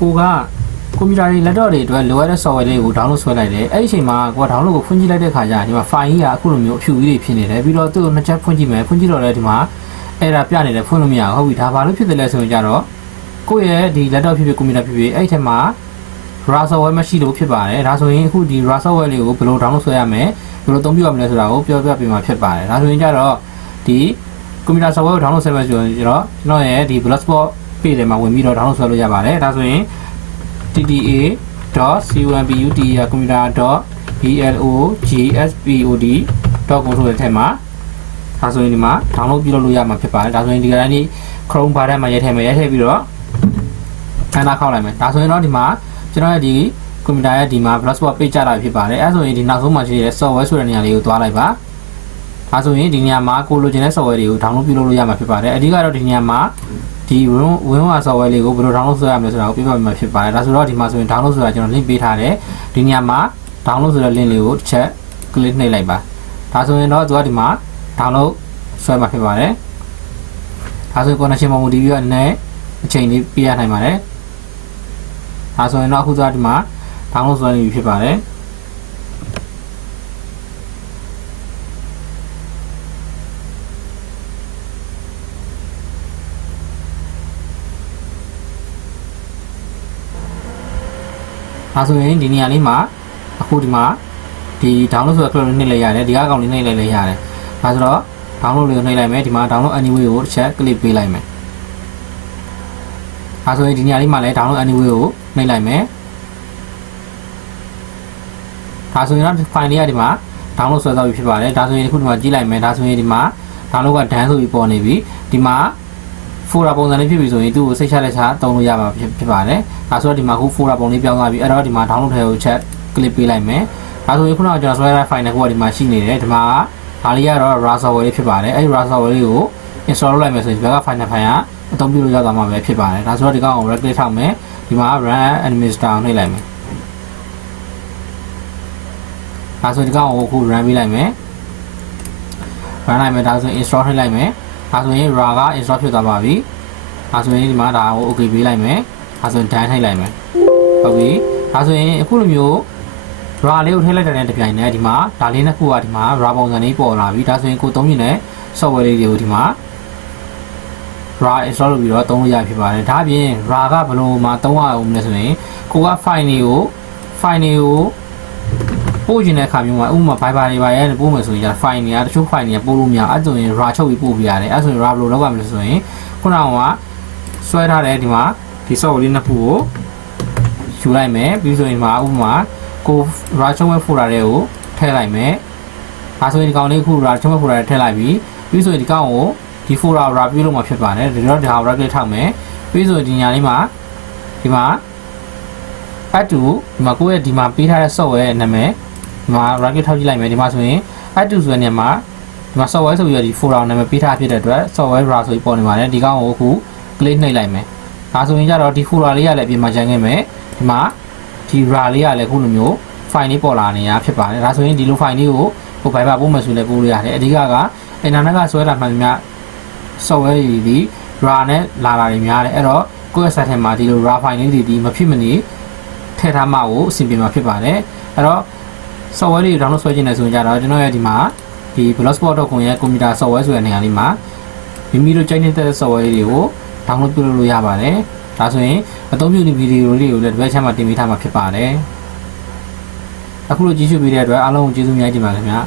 ကိုကကွန်ပျူတာတွေလက်တော့တွေအတွက်လိုအပ်တဲ့ software လေးကို download ဆွဲလိုက်တယ်အဲ့ဒီအချိန်မှာကိုက download ကိုဖွင့်ကြည့်လိုက်တဲ့ခါကျရင်ဒီမှာ file ကြီးကအခုလိုမျိုးအဖြူကြီးတွေဖြစ်နေတယ်ပြီးတော့သူ့ကိုနှစ်ချက်ဖွင့်ကြည့်မယ်ဖွင့်ကြည့်တော့လည်းဒီမှာ error ပြနေတယ်ဖွင့်လို့မရဘူးဟုတ်ပြီဒါဘာလို့ဖြစ်တယ်လဲဆိုရင်ကြတော့ကိုယ့်ရဲ့ဒီ laptop ဖြစ်ဖြစ်ကွန်ပျူတာဖြစ်ဖြစ်အဲ့ဒီထဲမှာ raw software မရှိလို့ဖြစ်ပါတယ်ဒါဆိုရင်အခုဒီ raw software လေးကိုဘယ်လို download ဆွဲရမလဲဘယ်လိုအသုံးပြုရမလဲဆိုတာကိုပြောပြပေးမှာဖြစ်ပါတယ်ဒါဆိုရင်ကြတော့ဒီကွန်ပျူတာ software ကို download ဆွဲမယ်ဆိုရင်ကျွန်တော်ရဲ့ဒီ blogspot page ထဲမှာဝင်ပြီးတော့ download ဆွဲလို့ရပါတယ်ဒါဆိုရင် tta.computer.blogspot.com ဆိုတဲ့ထဲမှာဒါဆိုရင်ဒီမှာ download ပြုလုပ်လို့ရမှာဖြစ်ပါတယ်ဒါဆိုရင်ဒီကနေ့ Chrome ဘာထဲမှာရိုက်ထည့်မယ်ရိုက်ထည့်ပြီးတော့ enter ခောက်လိုက်မယ်ဒါဆိုရင်တော့ဒီမှာကျွန်တော်ရဲ့ဒီကွန်ပျူတာရဲ့ဒီမှာ blogspot page ကျလာဖြစ်ပါတယ်အဲဆိုရင်ဒီနောက်ဆုံးမှာရှိတဲ့ software ဆိုတဲ့နေရာလေးကိုသွားလိုက်ပါဒါဆိုရင်ဒီနေရာမှာကိုလိုချင်တဲ့ software တွေကို download ပြုလုပ်လို့ရမှာဖြစ်ပါတယ်အဓိကတော့ဒီနေရာမှာဒီ WinRAR software လေးကိုဘယ်လို download ဆွဲရမလဲဆိုတာကိုပြပြပေးမှာဖြစ်ပါတယ်ဒါဆိုတော့ဒီမှာဆိုရင် download ဆိုတာကျွန်တော် link ပေးထားတယ်ဒီနေရာမှာ download ဆိုတဲ့ link လေးကိုတစ်ချက် click နှိပ်လိုက်ပါဒါဆိုရင်တော့သူကဒီမှာ download ဆွဲမှာဖြစ်ပါတယ်ဒါဆိုရင် connection ပေါ်မူတည်ပြီးတော့နည်းအချိန်လေးပေးရနိုင်ပါတယ်ဒါဆိုရင်တော့အခုဒီမှာ download ဆွဲနေပြီဖြစ်ပါတယ်ဒါဆိုရင်ဒီနေရာလေးမှာအခုဒီမှာဒီ download ဆိုတဲ့ click နှိပ်လိုက်ရတယ်ဒီအကောင့်လေးနှိပ်လိုက်လည်းရတယ်ဒါဆိုတော့ download လေးကိုနှိပ်လိုက်မယ်ဒီမှာ download anyway ကိုတစ်ချက် click ပေးလိုက်မယ်ဒါဆိုရင်ဒီနေရာလေးမှာလည်း download anyway ကိုနှိပ်လိုက်မယ်ဒါဆိုရင်တော့ file လေးကဒီမှာ download ဆွဲသွားပြီဖြစ်ပါတယ်ဒါဆိုရင်အခုဒီမှာကြည့်လိုက်မယ်ဒါဆိုရင်ဒီမှာ download က done ဆိုပြီးပေါ်နေပြီဒီမှာ folder ပုံစံလေးဖြစ်ပြီဆိုရင်သူ့ကိုစိတ်ချလက်ချသုံးလို့ရမှာဖြစ်ပါတယ်ဒါဆိုတော့ဒီမှာခု folder ပုံလေးပြောင်းသွားပြီအဲ့တော့ဒီမှာ download ထဲကို check click ပေးလိုက်မယ်ဒါဆိုရင်ခုနကကျွန်တော်ဆွဲထားတဲ့ file တစ်ခုကဒီမှာရှိနေတယ်ဒီမှာဒါလေးကတော့ raw software လေးဖြစ်ပါတယ်အဲ့ဒီ raw software လေးကို install လုပ်လိုက်မယ်ဆိုရင်ဒီဘက်က file ကအသုံးပြုလို့ရသွားမှာပဲဖြစ်ပါတယ်ဒါဆိုတော့ဒီကောင်ကို right click ထောက်မယ်ဒီမှာ run administrator နှိပ်လိုက်မယ်ဒါဆိုဒီကောင်ကိုအခု run ပေးလိုက်မယ် run လိုက်မယ်ဒါဆိုရင် install နှိပ်လိုက်မယ်ဒါဆိုရင် raw က install ဖြစ်သွားပါပြီဒါဆိုရင်ဒီမှာဒါကို okay ပေးလိုက်မယ်ဒါဆိုရင် done နှိပ်လိုက်မယ်ဟုတ်ပြီဒါဆိုရင်အခုလိုမျိုး raw လေးကိုထည့်လိုက်တဲ့တပြိုင်နက်ဒီမှာဒါလေးနှစ်ခုကဒီမှာ raw ပုံစံလေးပေါ်လာပြီဒါဆိုရင်ကိုသုံးနေတဲ့ software လေးတွေကိုဒီမှာ raw install လုပ်ပြီးတော့သုံးလို့ရဖြစ်ပါတယ်ဒါအပြင် raw ကဘယ်လိုမှသုံးရအောင်လဲဆိုရင်ကိုက file တွေကိုပို့ချင်တဲ့အခါမျိုးမှာဥပမာ Viber တွေပါရဲပို့မယ်ဆိုရင် file တွေကတချို့ file တွေကပို့လို့မရအဲ့ဆိုရင် raw ချုပ်ပြီးပို့ပြရတယ်အဲ့ဆိုရင် raw ဘယ်လိုလုပ်ရမလဲဆိုရင်ခုနကဆွဲထားတဲ့ဒီမှာဒီ software လေးနှစ်ခုကိုယူလိုက်မယ်ပြီးဆိုရင်ဒီမှာဥပမာကို raw ချုပ်မဲ့ folder တွေကိုထည့်လိုက်မယ်ဒါဆိုရင်ဒီကောင်လေးခု raw ချုပ်မဲ့ folder တွေထည့်လိုက်ပြီးဆိုရင်ဒီကောင်ကိုဒီ folder raw ပြုလုပ်မှာဖြစ်ပါတယ်ဒီတော့ဒါကို right click ထောက်မယ်ပြီးဆိုရင်ဒီညာလေးမှာဒီမှာ add to ဒီမှာကိုယ့်ရဲ့ဒီမှာပေးထားတဲ့ software ရဲ့နာမည်ဒီမှာ right click ထောက်ကြည့်လိုက်မယ်ဒီမှာဆိုရင် add to ဆိုတဲ့နေရာမှာဒီမှာ software ဆိုပြီးတော့ဒီ folder နာမည်ပေးထားဖြစ်တဲ့အတွက် software raw ဆိုပြီးပေါ်နေပါတယ်ဒီကောင်ကိုအခု click နှိပ်လိုက်မယ်ဒါဆိုရင်ကြတော့ဒီ folder လေးကလည်းအပြင်မှာကျန်ခဲ့မယ်ဒီမှာဒီ raw လေးကလည်းခုလိုမျိုး file လေးပေါ်လာနေတာဖြစ်ပါတယ်ဒါဆိုရင်ဒီလို file လေးကိုဟို Viber ပို့မယ်ဆိုလည်းပို့လို့ရတယ်အဓိကကအင်တာနက်ကဆွဲလာမှန်များ software တွေဒီ raw နဲ့လာတာတွေများတယ်အဲ့တော့ကိုယ့်ရဲ့ site ထဲမှာဒီလို raw file လေးတွေမဖြစ်မနေထည့်ထားမှကိုအဆင်ပြေမှာဖြစ်ပါတယ်အဲ့တော့ software တွေ download ဆွဲခြင်းနဲ့ဆိုရင်ကြတော့ကျွန်တော်ရဲ့ဒီမှာဒီ blogspot.com ရဲ့ computer software ဆိုတဲ့နေရာလေးမှာမိမိတို့ကြိုက်နေတဲ့ software တွေကို download ပြုလုပ်လို့ရပါတယ်ဒါဆိုရင်အသုံးပြုတဲ့ဗီဒီယိုလေးကိုလည်းဒီဘက်ချမ်းမှာတင်ပေးထားမှာဖြစ်ပါတယ်အခုလိုကြည့်ရှုပေးတဲ့အတွက်အားလုံးကိုကျေးဇူးများတင်ပါတယ်ခင်ဗျာ